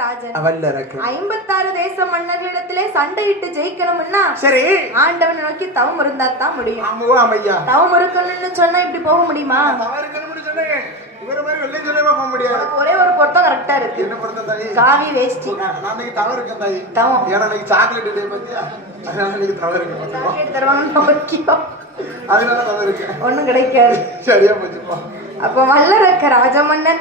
ராஜன் வல்லரக்க 56 தேச மன்னர்களிடத்திலே சண்டையிட்டு ஜெயிக்கணும்னா சரி ஆண்டவனை நோக்கி தவம் இருந்தா தான் முடியும். ஆமா ஐயா, தவம் இருக்கணும்னு சொன்னா இப்படி போக முடியுமா? தவம் இருக்கணும்னு சொன்னேன் இவர மாதிரி வெள்ளை சொல்லவே போக முடியாது. ஒரே ஒரு பொருத்தம் கரெக்டா இருக்கு. என்ன பொருத்தம் தாயி? காவி வேஷ்டி. நான் இன்னைக்கு தவம் இருக்கேன் தாயி. தவம் ஏன்னா இன்னைக்கு சாக்லேட் டே பத்தியா, அதனால இன்னைக்கு தவம் இருக்கேன். சாக்லேட் தருவாங்கன்னு முக்கியம், அதனால தவம் இருக்கேன். ஒண்ணும் கிடைக்காது. சரியா போச்சுப்பா. அப்ப வல்லரக்க ராஜமன்னன்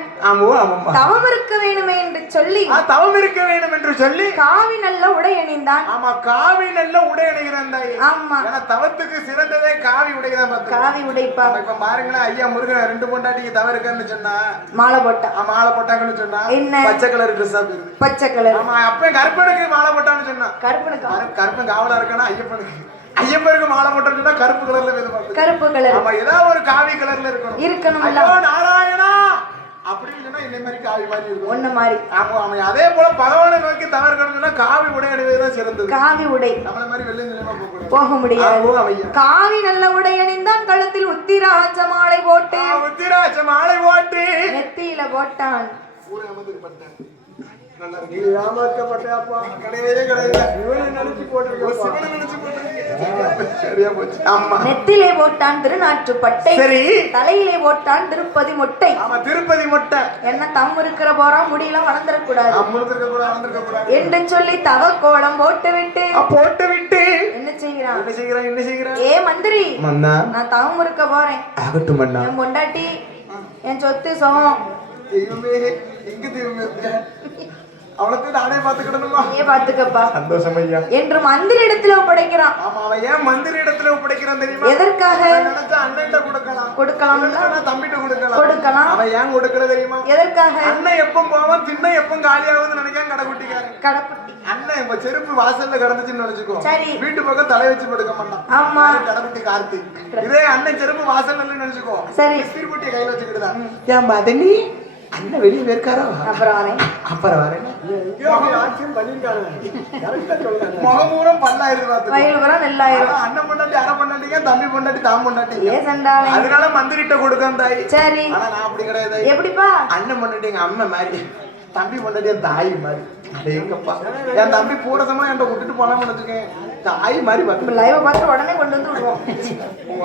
தவம் இருக்க வேணுமே என்று சொல்லி தவம் இருக்க வேண்டும் என்று சொல்லி காவி நல்ல உடை அணிந்தான். ஆமா, காவி நல்ல உடை அணிகிறான் தாயி. ஆமா, ஏன்னா தவத்துக்கு சிறந்ததே காவி உடைதான். பார்த்து காவி உடைப்பா. இப்ப பாருங்களேன், ஐயா முருகன் 2 பொண்டாட்டிக்கு தவம் இருக்குன்னு சொன்னா மாலை போட்டா. மாலை போட்டாங்கன்னு சொன்னா என்ன பச்சை கலர் ட்ரெஸ் ஆகுது. பச்சை கலர். ஆமா, அப்ப கருப்பனுக்கு மாலை போட்டான்னு சொன்னா கருப்பனுக்கு காவலா இருக்கானா ஐயப்பனுக்கு மாலை போட்டோம்னு சொன்னா கருப்பு கலர்ல கருப்பு கலர். ஆமா, ஏதாவது ஒரு காவி கலர்ல இருக்கணும். ஐயோ நாராயணா அப்படின்னு சொன்னா இந்த மாதிரி காவி மாதிரி இருக்கும். ஒண்ணு மாதிரி. ஆமா ஆமா, அதே போல பகவானை நோக்கி தவறுக்கணும்னு சொன்னா காவி உடை அணிவதுதான் சிறந்தது. காவி உடை. நம்மள மாதிரி வெள்ளை நிலமா போக முடியாது. காவி நல்ல உடை அணிந்தான், கழுத்தில் உத்திராட்ச மாலை போட்டு நெத்தியில போட்டான். நெத்திலே போட்டான் திருநாற்றுப்பட்டை, தலையிலே போட்டான் திருப்பதி மொட்டை. திருப்பதி மொட்டை என்ன தம் இருக்கிற போறோம், முடியெல்லாம் வளர்ந்துடக்கூடாது என்று சொல்லி தவ கோலம் போட்டு விட்டு என்ன செய்கிறான்? ஏ மந்திரி, நான் தவம் இருக்க போறேன். என் பொண்டாட்டி, என் சொத்து சோகம் அவளுக்கு நானே பாத்துக்கிடணுமா? நீ பாத்துக்கப்பா. சந்தோஷம் ஐயா என்று மந்திரி இடத்துல ஒப்படைக்கிறான். ஆமா, அவன் ஏன் மந்திரி இடத்துல ஒப்படைக்கிறான் தெரியுமா? எதற்காக? நினைச்சா அண்ணன்ட்ட கொடுக்கலாம், தம்பிட்ட கொடுக்கலாம். அவன் ஏன் கொடுக்கல தெரியுமா? எதற்காக? அண்ணன் எப்ப போவான், திண்ணை எப்ப காலியாகுதுன்னு நினைக்கான் கடைக்குட்டி. அண்ணன் இப்ப செருப்பு வாசல்ல கிடந்துச்சுன்னு நினைச்சுக்கோ, சரி, வீட்டு பக்கம் தலை வச்சு படுக்க மாட்டான். ஆமா, கடைக்குட்டி கார்த்திக். இதே அண்ணன் செருப்பு வாசல்ல நினைச்சுக்கோ, சரி, ஸ்பீர்புட்டியை கையில வச்சுக்கிட்டுதான் ஏன் மதனி அண்ணன் வெளியே இருக்காரோ, அப்புறம் வரேன் முகமூரம் பல்லாயிரம் அண்ணன் பொண்டாட்டி அரை பொண்டாட்டிங்க, தம்பி பொண்டாட்டி தாம் பொண்டாட்டிங்க. அதனால மந்திரிட்ட கொடுக்கான் தாய். சரி, ஆனா நான் அப்படி கிடையாது. எப்படிப்பா? அண்ணன் பொண்டாட்டி எங்க அம்மா மாதிரி, தம்பி பொண்டாட்டி என் தாய் மாதிரி. எங்கப்பா என் தம்பி பூரசமா என்கிட்ட விட்டுட்டு போனான்னு வச்சுக்கேன், தாய் மாதிரி பார்த்து லைவ் பார்த்து உடனே கொண்டு வந்து விடுவோம்.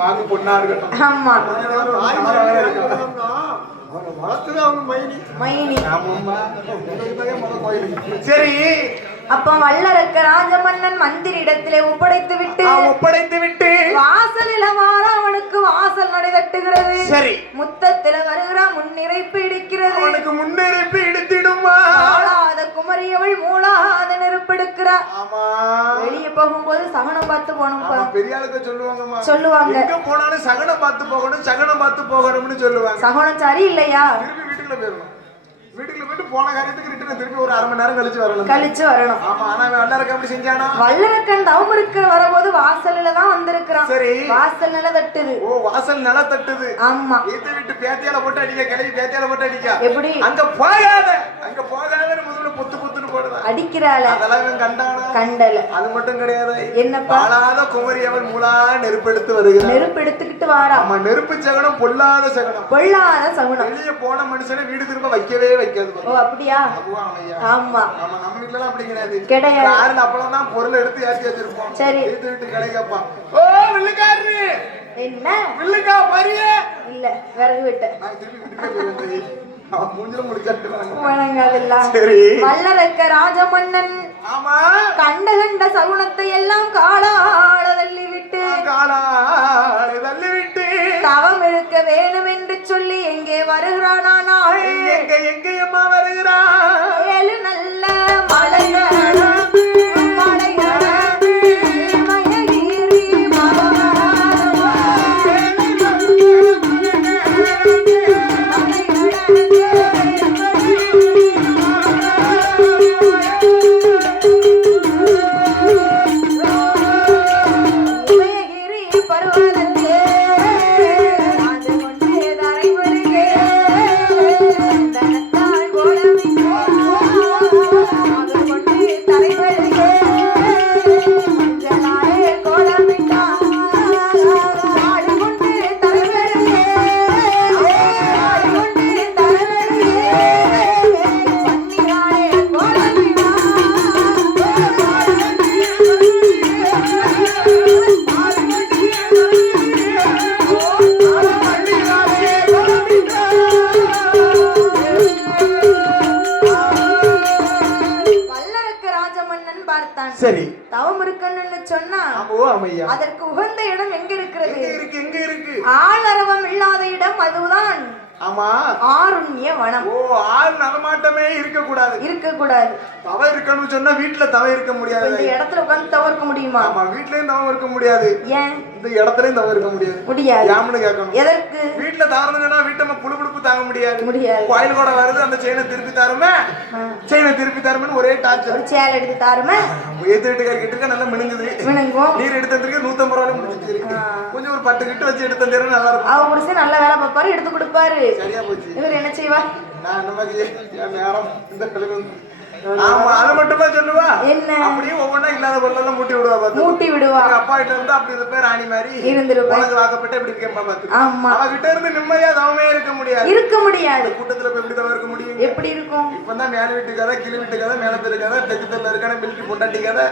வாங்க பொண்ணா இருக்கட்டும். ஆமா, சரி. அப்ப வல்லரக்க ராஜமன்னன் மந்திரி இடத்திலே ஒப்படைத்து விட்டு வாசலில வார அவனுக்கு வாசல் நடை தட்டுகிறது. சரி, முத்தத்தில வருகிறான், முன்னிறைப்பு இடிக்கிறது. அவனுக்கு முன்னிறைப்பு இடித்திடுமா? குமரியவள் மூளாத நெருப்பு எடுக்கிறா. வெளியே போகும்போது சகனம் பார்த்து போகணும். பெரிய ஆளுக்கு சொல்லுவாங்க, எங்க போனாலும் சகனம் பார்த்து போகணும்னு சொல்லுவாங்க. சகனம் சரி இல்லையா? வீட்டுக்குள்ள போயிடணும். வீட்டுக்குள்ள போயிட்டு போன காரியத்துக்கு ரிட்டர்ன் திருப்பி ஒரு 1/2 மணி நேரம் கழிச்சு வரணும். ஆமா, ஆனா வல்லரக்கன் அப்படி செஞ்சானா? வல்லரக்கன் தவம் இருக்க வரும்போது வாசல்ல தான் வந்திருக்கான். சரி, வாசல் நில தட்டுது. ஓ, வாசல் நில தட்டுது. ஆமா, ஈத்து விட்டு பேத்தியால போட்டு அடிக்க, கிளவி பேத்தியால போட்டு அடிக்க. எப்படி? அங்க போகாதன்னு முதல்ல புத்துன்னு போடுறா, அடிக்கிறாள. அதெல்லாம் கண்டானா? கண்டல. அது மட்டும் கிடையாது. என்னப்பா? பாலாத குமரி அவள் மூலா நெருப்பெடுத்து வருகிறான். நெருப்பு எடுத்துக்கிட்டு வாரா. ஆமா, நெருப்பு சகனம் பொல்லாத சகனம். வெளியே போன மனுஷனை வீடு திரும்ப வைக்கவே வைக்காது. ஓ, அப்படியா? ஆமா, நம்ம வீட்ல அப்படி கிடையாது. யாரும் அப்பளம் தான் பொருள் எடுத்து ஏற்றி வச்சிருப்போம். சரி, வீட்டு கிடைக்கப்பா. ஓ, வில்லுக்காரரு என்ன வில்லுக்கா வரியே இல்ல, விறகு விட்ட வல்லரக்க ராஜமன்னன் கண்ட சகுனத்தை எல்லாம் காலால தள்ளி விட்டு தவம் இருக்க வேணும் என்று சொல்லி எங்கே வருகிறானாள்? எங்கேயம்மா வருகிறான்? 7 நல்ல மலைகள் தனத்தால் சரி தவம் இருக்கணும்னு சொன்னா அதற்கு உகந்த இடம் எங்க இருக்கிறது? எங்க இருக்கு? ஆளரவம் இல்லாத இடம் அதுதான். ஆமா, ஆருண்ய வனம். ஓ, ஆள் நடமாட்டமே இருக்க கூடாது. தவ இருக்கணும்னு சொன்னா வீட்டுல தவ இருக்க முடியாது. இந்த இடத்துல உட்கார்ந்து தவ இருக்க முடியுமா? ஆமா, வீட்லயும் தவ இருக்க முடியாது. ஏன்? இந்த இடத்துலயும் தவ இருக்க முடியாது. யாமனு கேட்கணும். எதற்கு? வீட்டுல தவறுதுன்னா வீட்டை புழுப்புழுப்பு தாங்க முடியாது. கோயில் கூட வருது, அந்த செயினை திருப்பி தருமே ஒரே டார்ச்சர். சேலை எடுத்து தாருமே, ஏத்து வீட்டுக்காரி கிட்ட நல்லா மினுங்குது. நீர் எடுத்து வந்திருக்க 150 ரூபாய் முடிச்சிருக்கு. கொஞ்சம் ஒரு 10 கிட்ட வச்சு எடுத்து தந்தேன் நல்லா இருக்கும். அவ புருஷன் நல்ல வேலை பார்ப்பாரு, எடுத்து கொடுப்பாரு. சரியா போச்சு. இவர் என்ன செய்வா? நான் என்ன மாதிரி நேரம் இந்த கழுகு. ஆமா, அது மட்டுமா சொல்லுவா? என்ன அப்படியே ஒவ்வொன்னா இல்லாத பொருளெல்லாம் மூட்டி விடுவா. அப்பா கிட்ட இருந்து அப்படி இந்த பேர் ராணி மாதிரி இருந்திருப்பா. உனக்கு வாக்கப்பட்ட எப்படி இருக்கேன் பாத்து. ஆமா, அவ கிட்ட இருந்து நிம்மதியா தவமே இருக்க முடியாது. கூட்டத்துல போய் எப்படி தவ இருக்க முடியும்? எப்படி இருக்கும்? இப்பதான் மேல வீட்டு கதை, கீழ் வீட்டு கதை, மேல தெரு கதை, தெற்கு தெருல இருக்கான மில்கி பொண்டாட்டி கதை,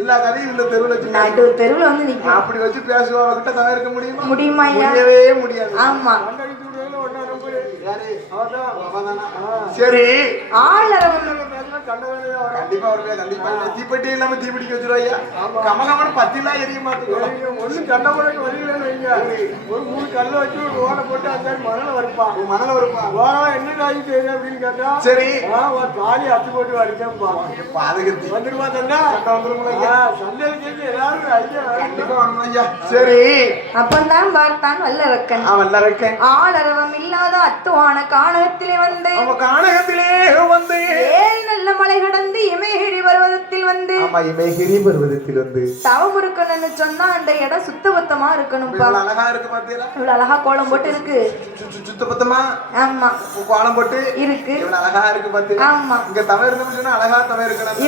எல்லா கதையும் இந்த தெருவுல வந்து நிக்கும். அப்படி வச்சு பேசுவா. அவகிட்ட தவ இருக்க முடியுமா? முடியவே முடியாது. ஆமா, சரி. கண்டிப்பா தீப்பெட்டி இல்லாம தீப்பிடிக்க வச்சிருவாங்க. கமகமனு 10 எல்லாம் எரிய மாட்டோம். ஒண்ணு கண்ண ஒரு 3 கல்ல வச்சு ஒரு ஓலை போட்டு அந்த மணல வருப்பா. ஓரம் என்ன ஆகிட்டு அப்படின்னு கேட்டா, சரி ஒரு தாலி அத்து போட்டு வரைக்கும் வந்துருமா தந்தா சந்தையில எல்லாரும் கண்டிப்பா வரணும் ஐயா. சரி, அப்பந்தான் பார்த்தான் வல்லரக்கன் ஆளரவம் இல்லாத அத்துவான கானகத்திலே வந்து ஏழு நல்ல மலை கடந்து இமயகிரி பர்வதத்தில் வந்து தவம் இருக்கணும்னு சொன்னா அந்த இடம் சுத்தபத்தமா இருக்கணும்பா. அழகா இருக்கு பாத்தீங்களா? இவ்வளவு அழகா கோலம் போட்டு இருக்கு. சுத்தபத்தமா. ஆமா, கோலம் போட்டு இருக்கு. இவ்வளவு அழகா இருக்கு பாத்தீங்களா? ஆமா, இங்க தவ இருக்கணும்னு சொன்னா அழகா தவ இருக்கலாம்.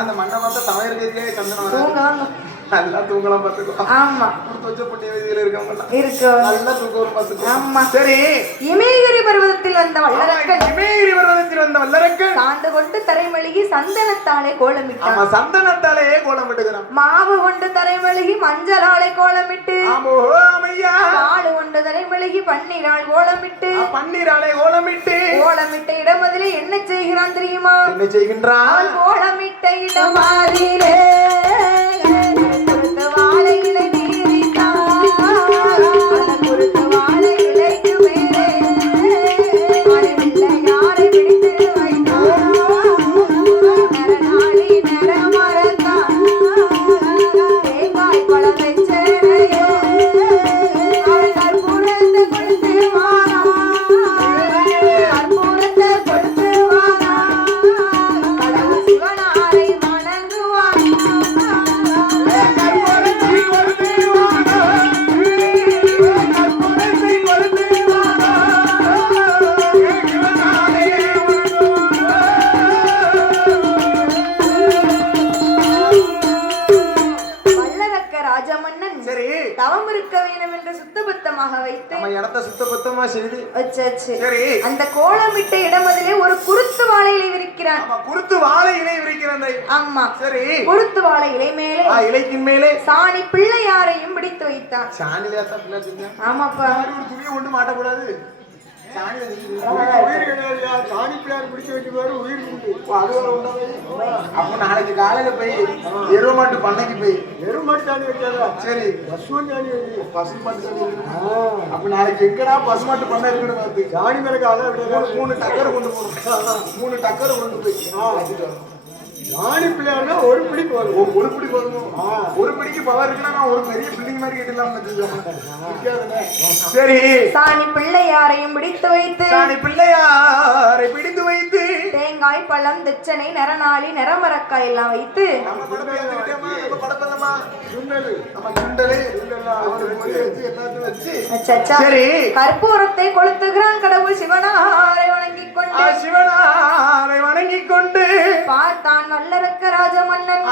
அந்த மண்ணை பார்த்தா தவ இருக்கிறதுலே சந்தனம் நல்லா தூங்கலாம் பாத்துக்கோ. ஆமா, கொஞ்சம் புண்ணிய வீதியில இருக்கவங்க இருக்கு, நல்லா தூக்கம் பாத்துக்கோ. ஆமா, சரி. இமயகிரி பர்வதத்தில் வந்த வல்லரக்கன் சாந்து கொண்டு தரைமழுகி சந்தனத்தாலே கோலமிட்டான். ஆமா, சந்தனத்தாலே கோலமிட்டுகிறான். மாவு கொண்டு தரைமழுகி மஞ்சளாலே கோலமிட்டு, பால் கொண்டு தரைமழுகி பன்னீரால் கோலமிட்டு, கோலமிட்ட இடமதிலே என்ன செய்கிறான் தெரியுமா? என்ன செய்கின்றான்? கோலமிட்ட இடமாதிலே வாழை இலை அந்த கோலமிட்ட இடமதிலே ஒரு குருத்து வாழை இலை விரிக்கிறான். குருத்து வாழை இலை விரிக்கிறான். ஆமா, சரி. குருத்து வாழை இலை மேலே, இலைக்கின் மேலே சாணி பிள்ளையாரையும் பிடித்து வைத்தான். ஆமாப்பா, ஒரு துணியை கொண்டு மாட்டக்கூடாது. அப்ப நாளைக்கு காலையில போய் எருமாட்டு பண்ணைக்கு போய் எருமாட்டு சாணி வைக்காதா? சரி, பசுமாட்டு சாணி. அப்ப நாளைக்கு எங்கடா பசுமாட்டு பண்ணை இருக்குன்னு சாணி மேல கால 3 டக்கரை கொண்டு போகணும். 3 டக்கரை கொண்டு போய் சாணி பிள்ளையாருன்னா ஒரு பிடிக்கு வரும். ஒரு பிடிக்கு வரணும். ஒரு பிடிக்கு பவர் இருக்குன்னா நான் ஒரு பெரிய பில்டிங் மாதிரி கேட்டுலாம். சரி, சாணி பிள்ளையாரையும் பிடித்து வைத்து தேங்காய், பழம், தட்சணை, நரநாளி, நரமரக்காய் எல்லாம் வைத்து கற்பூரத்தை கொளுத்துகிறான். கடவுள் சிவனாரை வணங்கிக் கொண்டு பார்த்தான் வல்லரக்க ராஜ மன்னன்.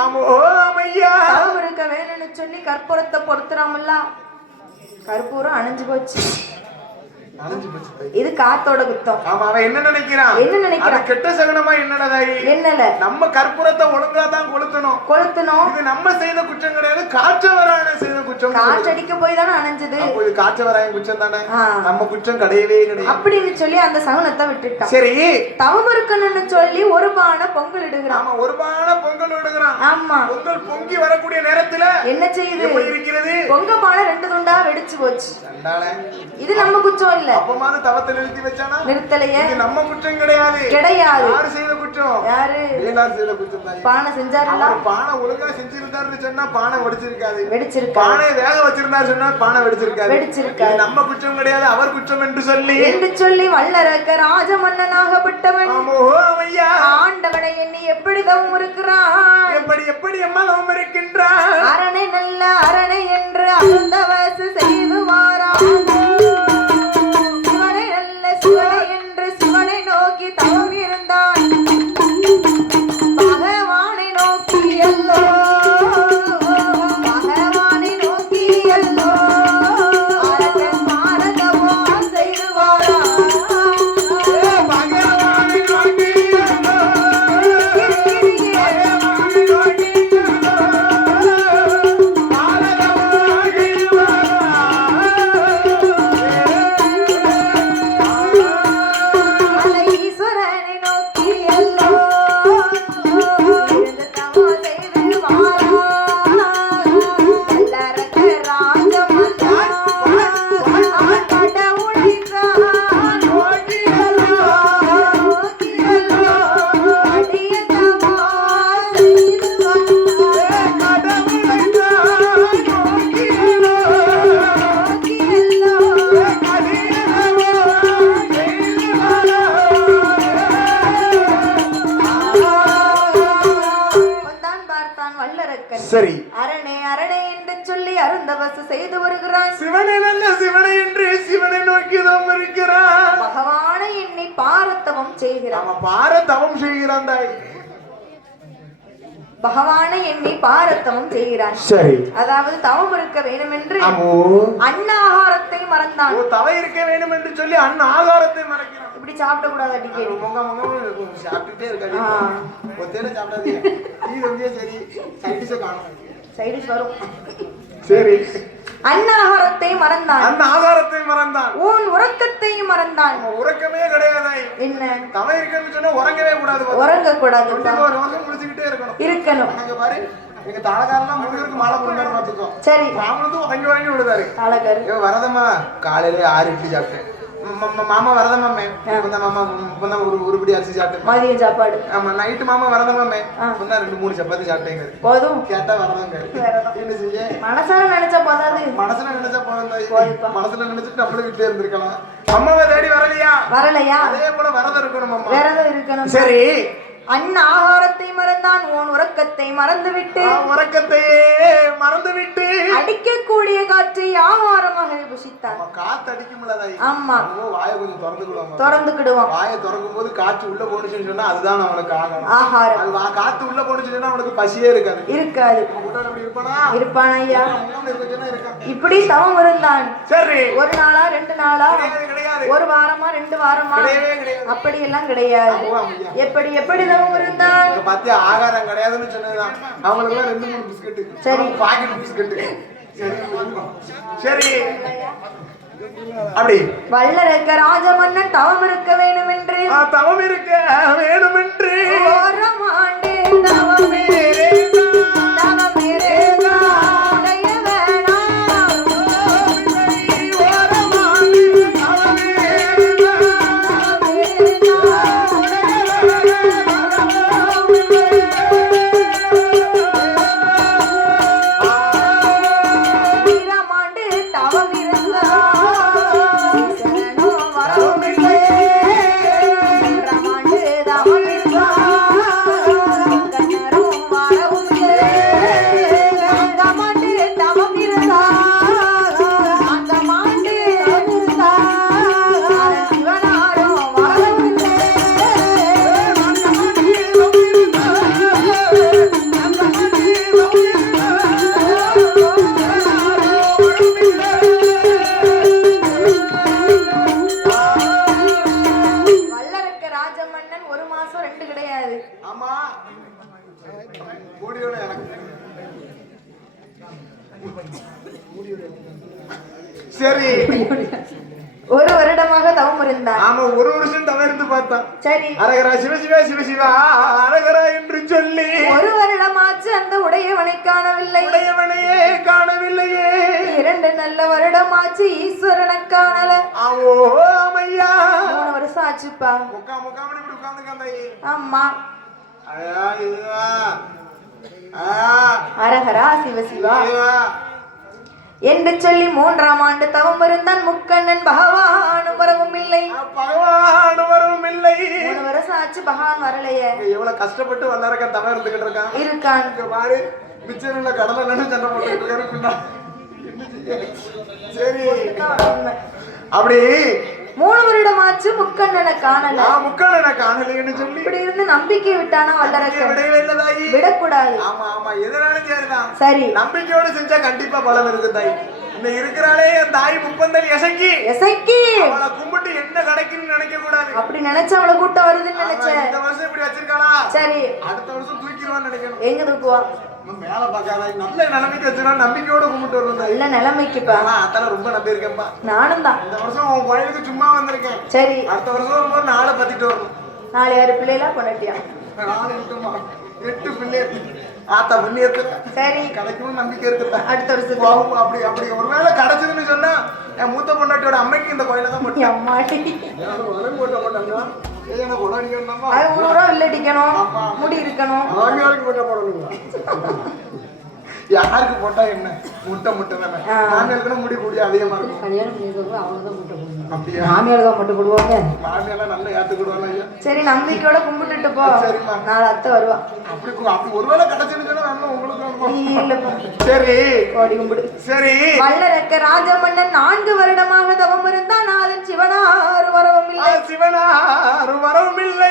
தவம் இருக்க வேணும்னு சொல்லி கற்பூரத்தை பொறுத்துறாமல்ல, கற்பூரம் அணைஞ்சு போச்சு. இது காத்தோட குத்தம். ஆமா, அவன் என்ன நினைக்கிறான்? என்ன நினைக்கிறான்? கெட்ட சகுனமா என்னடா தாயி? என்னல நம்ம கற்பூரத்தை ஒழுங்கா தான் கொளுத்தணும். இது நம்ம செய்த குற்றம் கிடையாது, காற்றவராயன் செய்த குற்றம். காற்றடிக்க போய் தானே அணைஞ்சது. அப்போ இது காற்றவராயன் குற்றம் தானே, நம்ம குற்றம் கிடையவே கிடையாது அப்படின்னு சொல்லி அந்த சகுனத்தை விட்டுட்டான். சரி, தவம் இருக்கணும்னு சொல்லி ஒரு பானை பொங்கல் இடுகிறான். ஆமா, ஒரு பானை பொங்கல் இடுகிறான். ஆமா, பொங்கல் பொங்கி வரக்கூடிய நேரத்துல என்ன செய்யுது? எப்படி இருக்கிறது? பொங்க பானை 2 துண்டா வெடிச்சு போச்சு. இது நம்ம குற்றம் இல்ல. அப்பமாது தவத்தை நிறுத்தி வச்சானா? நிறுத்தலையே. இது நம்ம குற்றம் கிடையாது. யாரு செய்த குற்றம்? யாரு? வேளார் செய்த குற்றம் தான். பானை செஞ்சாருல, பானை ஒழுங்கா செஞ்சிருந்தாருன்னு சொன்னா பானை வெடிச்சிருக்காது. பானை வேக வச்சிருந்தாரு சொன்னா பானை வெடிச்சிருக்காது. நம்ம குற்றம் கிடையாது, அவர் குற்றம் என்று சொல்லி வல்லரக்க ராஜமன்னனாகப்பட்டவன் ஆண்டவனை எண்ணி எப்படி தவம் இருக்கிறான்? எப்படி அம்மா தவம் இருக்கின்றான்? அரணை நல்ல அரணை என்று அருந்தவசு செய்து வாரான். சிவனை நல்ல சிவனை என்று சிவனை நோக்கி தவம் இருந்தான். பகவானை நோக்கி எல்லோ, பகவானை நோக்கி எல்லோ அரக்கன் மாரதவோ செய்து வாரான். சரி, அரணே அரணே என்று சொல்லி அருந்தவசு செய்து வருகிறான். சிவனை நல்ல சிவனை என்று சிவனை நோக்கி தவம் இருக்கிறான். பகவானை எண்ணி பாரத்தவம் செய்கிறான். பாரத்தவம் செய்கிறான் தாய். பகவானை எண்ணி பாரத்தவம் செய்கிறான். சரி, அதாவது தவம் இருக்க வேண்டும் என்று அன்னாகாரத்தை மறந்தான். தவம் இருக்க வேண்டும் என்று சொல்லி அன்னாகாரத்தை மறக்கிறான். இப்படி சாப்பிட கூடாது, அடிக்கடி சாப்பிட்டுட்டே இருக்காது. சைடிஷ் வரும். சரி, அன்னாகாரத்தை மறந்தான். அன்னாகாரத்தை மறந்தான். உன் உறக்கத்தையும் மறந்தான். உறக்கமே கிடையாது. என்ன தவம் இருக்கணும்னு சொன்னா உறங்கவே கூடாது. உறங்க கூடாது, முடிச்சுக்கிட்டே இருக்கணும். அங்க பாரு, எங்க தாளகாரெல்லாம் முருகருக்கு மாலை போடுறாரு பாத்துக்கோ. சரி, மாமனும் வாங்கி விடுதாரு. தாளகாரு வரதம்மா காலையில 6 இட்லி சாப்பிட்டேன். மாமா வரதமாமே மாமா உருப்படி அரிசி சாப்பிட்டேன். மதியம் சாப்பாடு. ஆமா, நைட்டு மாமா வரதமாமே 2-3 சப்பாத்தி சாப்பிட்டேங்க. போதும், கேட்டா வரதாங்க. என்ன செய்ய? மனசால நினைச்சா போதாது. மனசுல நினைச்சா போதும். மனசுல நினைச்சிட்டு நம்மள வீட்டுல இருந்திருக்கலாம். அம்மாவை தேடி வரலையா? அதே போல விரதம் இருக்கணும். அம்மா விரதம் இருக்கணும். சரி, அன்னாகாரத்தை மறந்தான். உன் உறக்கத்தை மறந்துவிட்டு அடிக்கக்கூடிய காற்றை ஆகாரமாக புசித்தான். காத்து அடிக்கும்ல. ஆமா, வாயை கொஞ்சம் திறந்துக்கிடுவான். வாயை திறக்கும் போது காற்று உள்ள போனுச்சுன்னு சொன்னா அதுதான் அவனுக்கு ஆகாரம். காத்து உள்ள போனுச்சுன்னு சொன்னா அவனுக்கு பசியே இருக்காது. இருப்பான் ஐயா. இப்படி தவம் இருந்தான். சரி, 1 நாளா 2 நாளா, 1 வாரமா 2 வாரமா, அப்படி எல்லாம் கிடையாது. எப்படி தவம் இருந்தான்? பாத்தியா, ஆகாரம் கிடையாதுன்னு சொன்னதுதான். அவங்களுக்கு 2-3 பிஸ்கட். சரி, பாக்கெட் பிஸ்கட். சரி, அப்படி வல்லரக்க ராஜமன்னன் தவம் இருக்க வேண்டும் என்று ஓரமாண்டே தவமே தவம் ரெண்டு கிடையாது. ஆமா கூடியோட எனக்கு சரி ஒரு வருடமாக தவம் இருந்தார். ஆமா ஒரு வருஷம் தவம் இருந்து பார்த்தான். சரி அரகரா சிவசிவா சிவசிவா அரகரா என்று சொல்லி ஒரு வருடமாச்சு அந்த உடையவனை காணவில்லை. உடையவனையே காணவில்லையே. 2 நல்ல வருடமாச்சு ஈஸ்வரனை காணல. ஆவோ ஐயா 3 வருஷம் ஆச்சுப்பா. முக்காமணி இப்படி உட்கார்ந்துக்காந்தாய். ஆமா ஐயா இதுவா அரகரா சிவசிவா என்று சொல்லி 3ஆம் ஆண்டு தவம் இருந்தான். முக்கண்ணன் பகவான் வரவும் இல்லை. பகவான் வரவும் இல்லை. 3 வருஷம் ஆச்சு பகவான் வரலையே. எவ்வளவு கஷ்டப்பட்டு வல்லாரக்க தவம் இருந்துகிட்டு இருக்கான். பாரு பிச்சர்ல கடலை நின்று சண்டை போட்டு இருக்காரு. சரி அப்படி 3 வருடமாச்சு முக்கண்ணனை காணல. முக்கண்ணனை காணலைன்னு சொல்லி இப்படி இருந்து நம்பிக்கை விட்டானா வல்லரக்கன். விடக்கூடாது. ஆமா ஆமா எதனாலும் சரிதான். சரி நம்பிக்கையோட செஞ்சா கண்டிப்பா பலம் இருக்கு தாய். இந்த இருக்கிறாளே என் தாய் முப்பந்தல் எசக்கி அவளை கும்பிட்டு என்ன கிடைக்குன்னு நினைக்க கூடாது. அப்படி நினைச்சா அவளை கூட்டம் வருதுன்னு நினைச்சேன். இந்த வருஷம் இப்படி வச்சிருக்காளா சரி அடுத்த வருஷம் தூக்கிடுவான்னு நினைக்கணும். எங்க தூக்குவா மேல பாக்காத நல்ல நிலைமைக்கு வச்சிருக்கா. நம்பிக்கையோட கும்பிட்டு வரணும். நல்ல நிலைமைக்குப்பா அதெல்லாம் ரொம்ப நம்பி இருக்கேன்ப்பா. நானும் தான் இந்த வருஷம் உன் கோயிலுக்கு சும்மா வந்திருக்கேன். சரி அடுத்த வருஷம் ஒரு 4 பத்திட்டு வரணும். 4 6 பிள்ளைகளா கொண்டாட்டியா 8 பிள்ளை ஆத்தா புண்ணியத்துல சரி கிடைக்கும் நம்பிக்கை இருக்கு. அடுத்த வருஷம் அப்படி அப்படி ஒருவேளை கிடைச்சதுன்னு சொன்னா என் மூத்த பொண்டாட்டியோட அம்மைக்கு இந்த கோயில தான் போட்டு அம்மாட்டி போட்ட போட்டாங்க. இல்லடிக்கணும் முடி இருக்கணும். யாருக்கு போட்டா என்ன முட்டை முட்டை தானே. மாமியாருக்கு முடி கூடி அதிகமா இருக்கும். கல்யாணம் பண்ணிருக்கவங்க அவங்க தான் முட்டை போடுவாங்க. அப்படியா மாமியார் தான் முட்டை போடுவாங்க. மாமியாரெல்லாம் நல்லா ஏத்துக்கிடுவாங்க ஐயா. சரி நம்பிக்கையோட கும்பிட்டுட்டு போ. சரிம்மா 4 அத்தை வருவா. அப்படி ஒருவேளை கிடைச்சுன்னு சொன்னா உங்களுக்கு இல்லப்பா சரி கோடி கும்பிடு. சரி வல்லரக்க ராஜமன்னன் 4 வருடமாக தவம் இருந்தான். நாதன் சிவனார் வரவும் இல்லை. சிவனார் வரவும் இல்லை.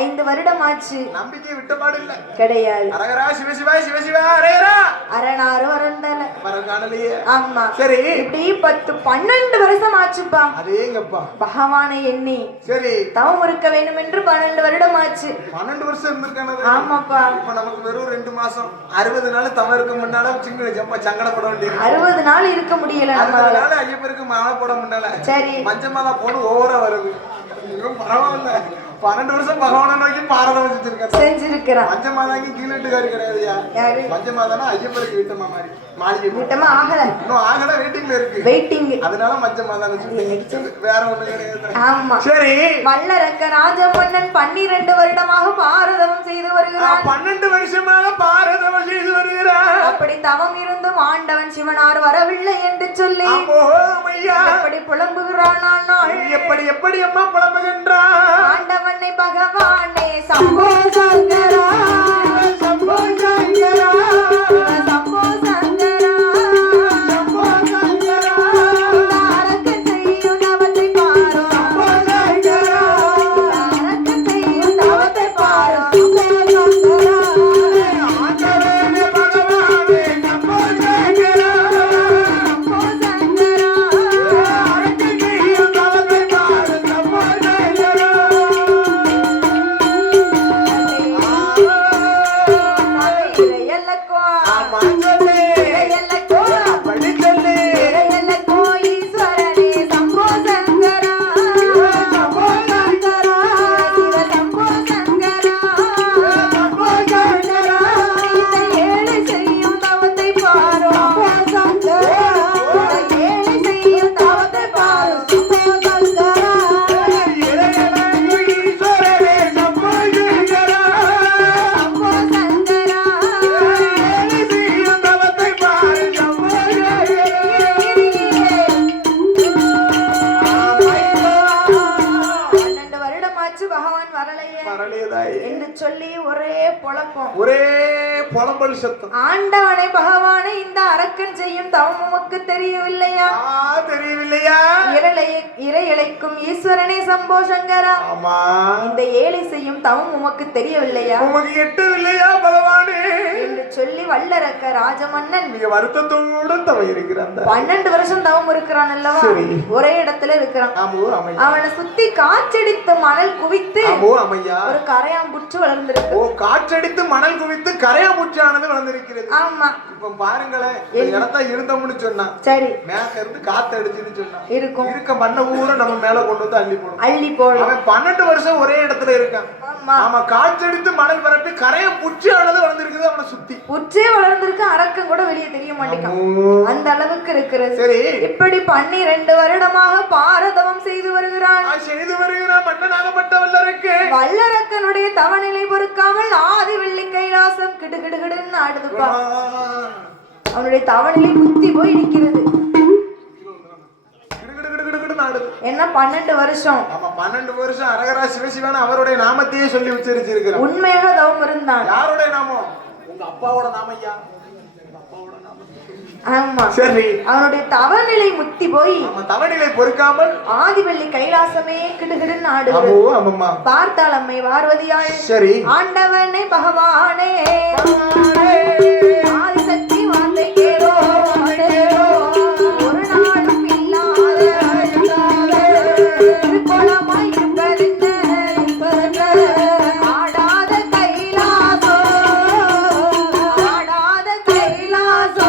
5 வருடமாச்சு. நம்பிக்கை விட்டபாடு இல்ல கிடையாது. அரகரா சிவசிவா சிவசிவா அரகரா அரணாறு வரந்தல வரங்கானலையே. ஆமா சரி இப்படி 10 12 வருஷம் ஆச்சுப்பா. அதேங்கப்பா பகவானை எண்ணி சரி தவம் இருக்க வேண்டும் என்று 12 வருடம் ஆச்சு. 12 வருஷம் இருந்திருக்கானது. ஆமாப்பா இப்ப நமக்கு வெறும் 2 மாசம் 60 நாள் தவம் இருக்க முன்னால சின்ன ஜப்பா சங்கடப்பட வேண்டியது. 60 நாள் இருக்க முடியல நம்மளால. ஐயப்பருக்கு மாலை போட முன்னால சரி மஞ்சமாலா போன ஓவரா வருது. பரவாயில்ல 12 வருஷம் பகவானை நோக்கி பாரதம் செஞ்சிருக்கிறான். மஞ்சமாதாங்க கீழட்டுக்காரி கிடையாதுயா. மஞ்சமாதானா ஐயப்பருக்கு வீட்டமா மாதிரி மாளிகை வீட்டமா ஆகல இன்னும் ஆகல வெயிட்டிங்ல இருக்கு. வெயிட்டிங் அதனால மஞ்சமாதான வேற ஒண்ணு கிடையாது. ஆமா சரி வல்லரக்க ராஜமன்னன் 12 வருடமாக பாரதம் செய்து வருகிறான். 12 வருஷமாக பாரதம் செய்து வருகிறான். அப்படி தவம் இருந்தும் ஆண்டவன் சிவனார் வரவில்லை என்று சொல்லி எப்படி புலம்புகிறான். எப்படி எப்படி அம்மா புலம்புகின்றான். ஆண்டவனை பகவானே சம்போ சங்கரா சம்போ சங்கரா சம்போ சங்கரா சம்போ சங்கரா தாரக செய்யும் தவத்தை பாரோ சம்போ சங்கரா தாரக செய்யும் தவத்தை பாரோ சம்போ சங்கரா ஆண்டவனே பகவானே சம்போ சங்கரா சம்போ சங்கரா தாரக செய்யும் தவத்தை பாரோ சம்போ சங்கரா. ஒரே புலம்பல் சத்தம். ஆண்டவனை பகவானை இந்த அரக்கன் செய்யும் தவம் உமக்கு தெரியவில்லையா? தெரியவில்லையா? இறை இழைக்கும் ஈஸ்வரனே சம்போ சங்கரா. இந்த ஏழை செய்யும் தவம் உமக்கு தெரியவில்லையா? உமக்கு எட்டவில்லையா பகவானே என்று சொல்லி வல்லரக்க ராஜமன்னன் மிக வருத்தத்தோடு தவம் இருக்கிறான் 12 வருஷம் தவம் இருக்கிறான் அல்லவா ஒரே இடத்துல இருக்கிறான் அவனை சுத்தி காற்றடித்து மணல் குவித்து ஒரு கரையாம்புற்று வளர்ந்திருக்கு காற்றடித்து மணல் குவித்து கரையாம்புற்றானது வளர்ந்திருக்கிறது ஆமா இப்ப பாருங்களேன் இடத்த இருந்தோம்னு சொன்னா சரி மேல இருந்து காத்து அடிச்சுன்னு சொன்னா இருக்கும் இருக்க மண்ணை ஊர நம்ம மேல கொண்டு வந்து அள்ளி போடும் அவன் 12 வருஷம் ஒரே இடத்துல இருக்கான் ஆமா காற்றடித்து மணல் பரப்பி கரையாம்புற்றானது வளர்ந்திருக்குது அவனை சுத்தி புற்றே வளர்ந்திருக்கு அரக்கம் கூட வெளியே தெரிய மாட்டேங்கான் அந்த அளவுக்கு இருக்கிறது சரி இப்படி 12 வருடமாக பாரதவம் செய்து வருகிறான் மன்னனாகப்பட்ட வல்லரக்கனுடைய தவநிலை பொறுக்காமல் ஆதி வெள்ளி கைலாசம் கிடுகிடுகிடுன்னு ஆடுதுப்பா அவனுடைய தவநிலை முத்தி போய் நிக்கிறது என்ன 12 வருஷம் 12 வருஷம் அரகரா சிவசிவன் அவருடைய நாமத்தையே சொல்லி உச்சரிச்சிருக்கிறான் உண்மையாக தவம் இருந்தான் யாருடைய நாமம் உங்க அப்பாவோட நாமம் ஐயா ஆமா சரி அவனுடைய தவநிலை முத்தி போய் தவநிலை பொறுக்காமல் ஆதிவள்ளி கைலாசமே கிடுகிடுன்னு ஆடுது பார்த்தாள் அம்மை பார்வதியாள் சரி ஆண்டவனே பகவானே ஆதிசக்தி வார்த்தை கேளோ ஒரு நாளும் இல்லாத திருக்கோலமாய் ஆடாத கைலாசோ ஆடாத கைலாசோ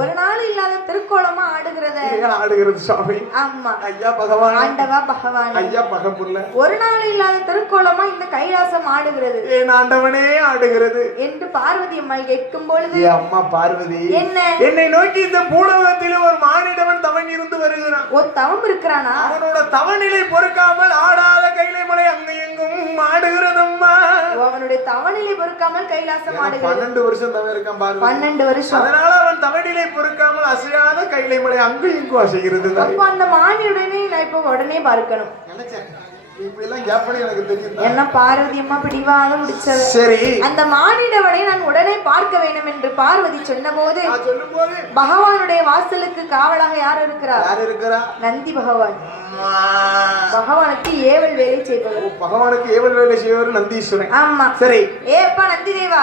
ஒரு நாள் இல்லாத திருக்கோலமா ஆடுகிறது சுவாமி ஆமா ஐயா பகவான் ஆண்டவா பகவான் ஐயா பகப்புள்ள ஒரு நாள் இல்லாத திருக்கோலமா இந்த கைலாசம் ஆடுகிறது என் ஆண்டவனே ஆடுகிறது என்று பார்வதி அம்மா கேட்கும் பொழுது அம்மா பார்வதி என்ன என்னை நோக்கி இந்த பூலோகத்தில் ஒரு மானிடவன் தவன் இருந்து வருகிறான் ஒரு தவம் இருக்கிறானா அவனோட தவநிலை பொறுக்காமல் ஆடாத கைலை மலை அங்கு எங்கும் ஆடுகிறதம்மா அவனுடைய தவநிலை பொறுக்காமல் கைலாசம் ஆடுகிறது 12 வருஷம் தவம் இருக்கான் பாரு 12 வருஷம் அதனால அவன் தவநிலை பொறுக்காமல் அசையாத கைலை மலை அங்கு இங்கும் அசைகிறது அப்ப அந்த மானியுடனே நான் இப்ப உடனே பார்க்கணும் நினைச்சேன் எனக்கு தெரியும் என்ன பார்வதி அம்மா பிடிவாத முடிச்சது சரி அந்த மானிடவனை நான் உடனே பார்க்க வேண்டும் என்று பார்வதி சொன்னபோது பகவானுடைய வாசலுக்கு காவலாக யார் இருக்கிறார் நந்தி பகவான் பகவானுக்கு ஏவல் வேலை செய்பவர் பகவானுக்கு ஏவல் வேலை செய்பவர் நந்தீஸ்வரன் ஆமா சரி ஏப்பா நந்தி தேவா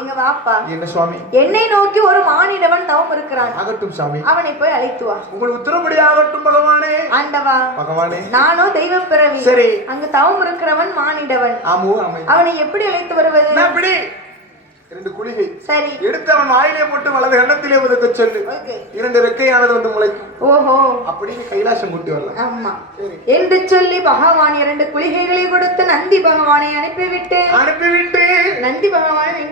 இங்க வாப்பா என்ன சுவாமி என்னை நோக்கி ஒரு மானிடவன் தவம் இருக்கிறான் ஆகட்டும் சாமி அவனை போய் அழைத்து வா உங்களுக்கு உத்தரப்படி ஆகட்டும் பகவானே ஆண்டவா பகவானே நானோ தெய்வ பிறவி சரி அங்கு தவம் இருக்கிறவன் மானிடவன் அவனை எப்படி அழைத்து வருவது எப்படி 2 குளிகை சரி எடுத்து அவன் வாயிலே போட்டு வலது கண்ணத்திலே உதக்க சொல்லு 2 ரெக்கையானது வந்து முளைக்கும் ஓஹோ அப்படின்னு கைலாசம் கூட்டி வரலாம் ஆமா என்று சொல்லி பகவான் 2 குளிகைகளை கொடுத்து நந்தி பகவானை அனுப்பிவிட்டு நந்தி பகவான்